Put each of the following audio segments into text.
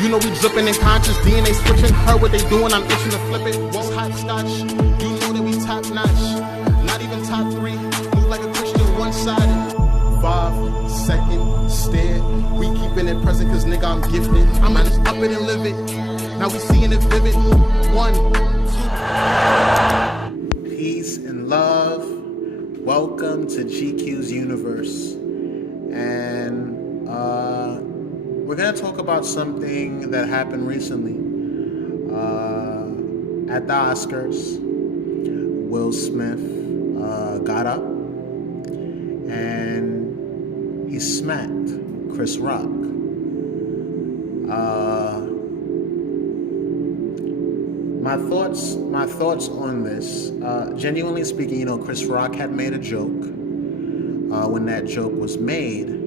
You know we dripping in conscious, DNA switching. Heard what they doing, I'm itching to flip it. What's hopscotch? You know that we top notch. Not even top 3. Move like a Christian, one-sided. 5 second stare. We keeping it present cause nigga I'm gifted. I'm just up it and live it. Now we seeing it vivid. 1, 2. Peace and love. Welcome to GQ's universe. And we're gonna talk about something that happened recently at the Oscars. Will Smith got up and he smacked Chris Rock. My thoughts on this. Genuinely speaking, Chris Rock had made a joke. When that joke was made,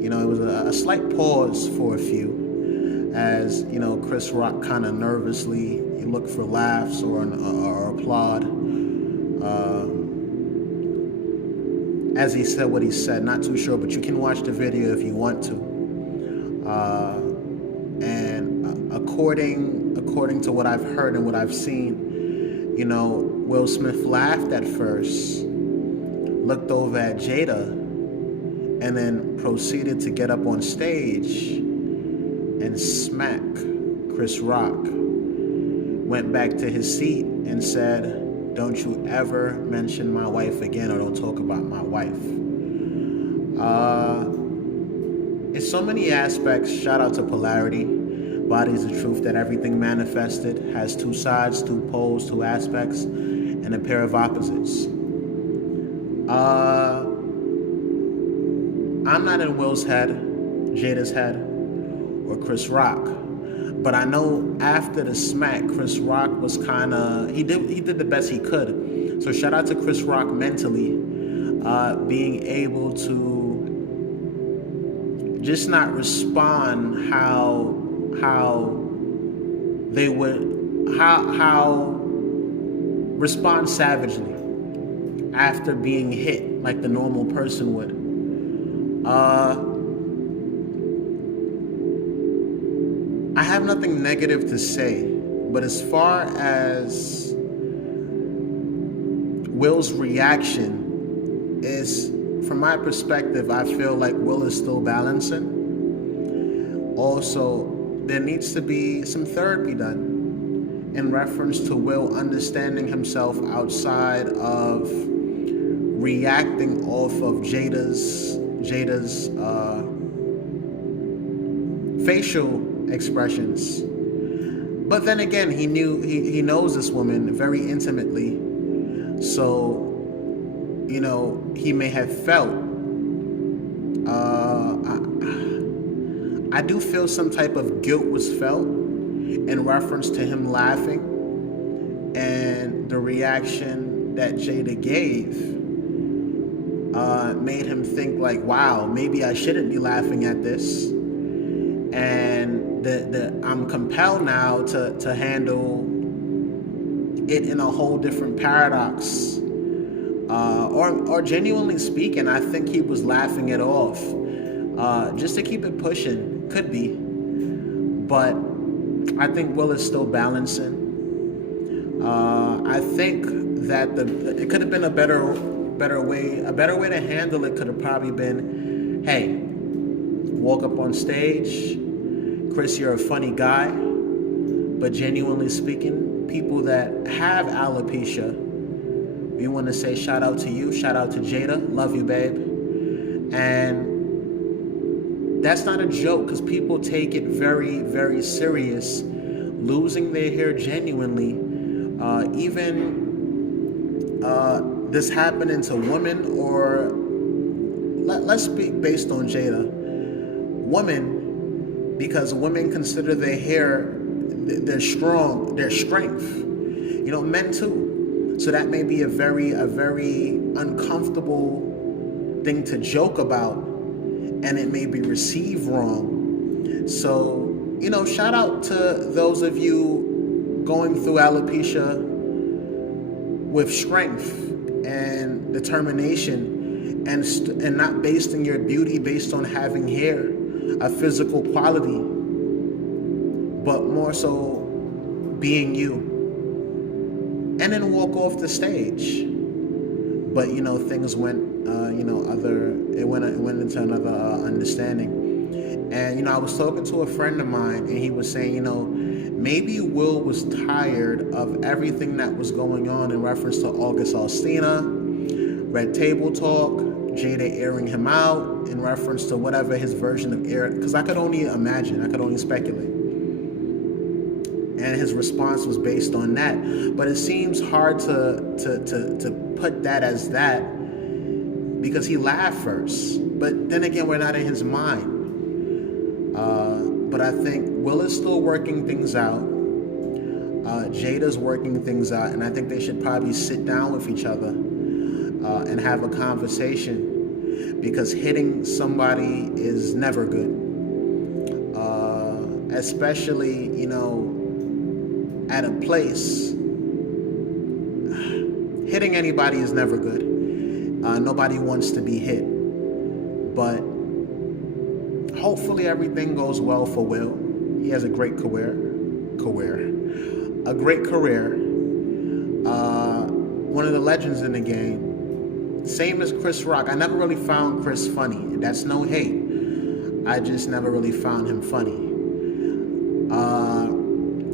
it was a slight pause for a few, as Chris Rock kind of nervously looked for laughs or applaud. As he said what he said, not too sure, but you can watch the video if you want to. And according to what I've heard and what I've seen, Will Smith laughed at first, looked over at Jada, and then proceeded to get up on stage and smack Chris Rock. Went back to his seat and said, "Don't you ever mention my wife again, or don't talk about my wife." In so many aspects, shout out to polarity. Body's the truth that everything manifested has 2 sides, 2 poles, 2 aspects, and a pair of opposites. I'm not in Will's head, Jada's head, or Chris Rock, but I know after the smack, Chris Rock was he did the best he could. So shout out to Chris Rock mentally, being able to just not respond how they would respond savagely after being hit like the normal person would. I have nothing negative to say, but as far as Will's reaction is, from my perspective, I feel like Will is still balancing. Also, there needs to be some therapy done in reference to Will understanding himself outside of reacting off of Jada's facial expressions. But then again, he knows this woman very intimately, so he may have felt. I do feel some type of guilt was felt in reference to him laughing, and the reaction that Jada gave made him think like, wow, maybe I shouldn't be laughing at this, and I'm compelled now to handle it in a whole different paradox. Or genuinely speaking, I think he was laughing it off, just to keep it pushing. Could be, but I think Will is still balancing. I think that it could have been a better way. A better way to handle it could have probably been, hey, walk up on stage, Chris, you're a funny guy, but genuinely speaking, people that have alopecia, we want to say shout out to you, shout out to Jada, love you, babe. And that's not a joke, because people take it very, very serious, losing their hair genuinely. This happening to women, or let's speak based on Jada. Women, because women consider their hair their strength. Men too. So that may be a very uncomfortable thing to joke about, and it may be received wrong. So, shout out to those of you going through alopecia with strength and determination, and not basing your beauty based on having hair, a physical quality. but more so being you, and then walk off the stage. But things went, it went into another understanding. And I was talking to a friend of mine, and he was saying, maybe Will was tired of everything that was going on in reference to August Alsina, Red Table Talk, Jada airing him out in reference to whatever his version of air, because I could only imagine, I could only speculate. And his response was based on that. But it seems hard to put that as that, because he laughed first. But then again, we're not in his mind. But I think Will is still working things out. Jada's working things out, and I think they should probably sit down with each other and have a conversation, because hitting somebody is never good. Especially, at a place. Hitting anybody is never good. Nobody wants to be hit. But hopefully everything goes well for Will. He has a great career. A great career. One of the legends in the game. Same as Chris Rock. I never really found Chris funny. That's no hate. I just never really found him funny.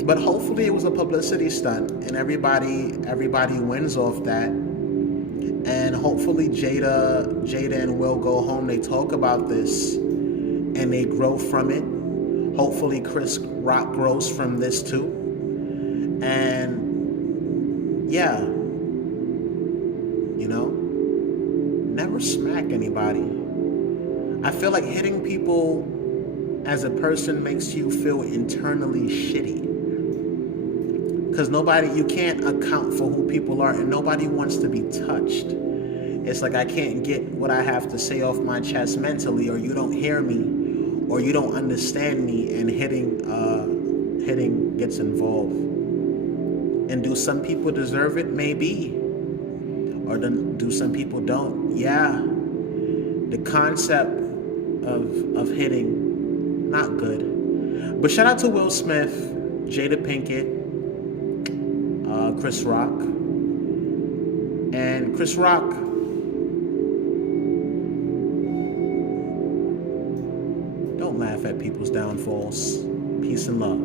But hopefully it was a publicity stunt, and everybody wins off that. And hopefully Jada and Will go home, they talk about this, and they grow from it. Hopefully Chris Rock grows from this too. And yeah, never smack anybody. I feel like hitting people as a person makes you feel internally shitty. Because you can't account for who people are, and nobody wants to be touched. It's like I can't get what I have to say off my chest mentally, or you don't hear me, or you don't understand me, and hitting gets involved. And do some people deserve it? Maybe. Or do some people don't? Yeah. The concept of hitting, not good. But shout out to Will Smith, Jada Pinkett, Chris Rock. And Chris Rock, don't laugh at people's downfalls. Peace and love.